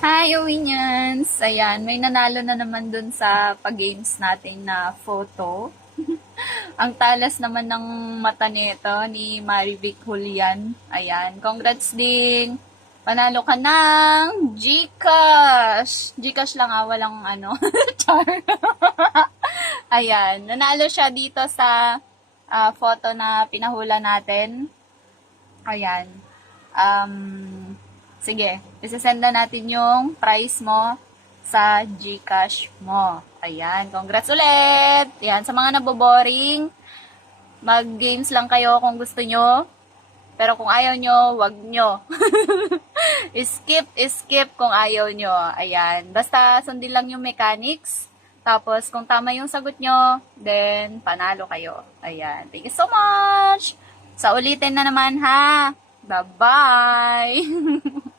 Hi, Owinians! Ayan, may nanalo na naman dun sa pag-games natin na photo. Ang talas naman ng mata nito ni Marivic Julian. Ayan, congrats ding! Panalo ka ng GCash! GCash lang walang ano. Char. Ayan, nanalo siya dito sa photo na pinahula natin. Ayan. Um, Sige, isasend na natin yung price mo sa GCash mo. Ayan, congrats ulit! Ayan, sa mga naboboring, mag-games lang kayo kung gusto nyo. Pero kung ayaw nyo, wag nyo. Skip kung ayaw nyo. Ayan, basta sundin lang yung mechanics. Tapos, kung tama yung sagot nyo, then, panalo kayo. Ayan, thank you so much! Sa ulitin na naman ha! Bye-bye!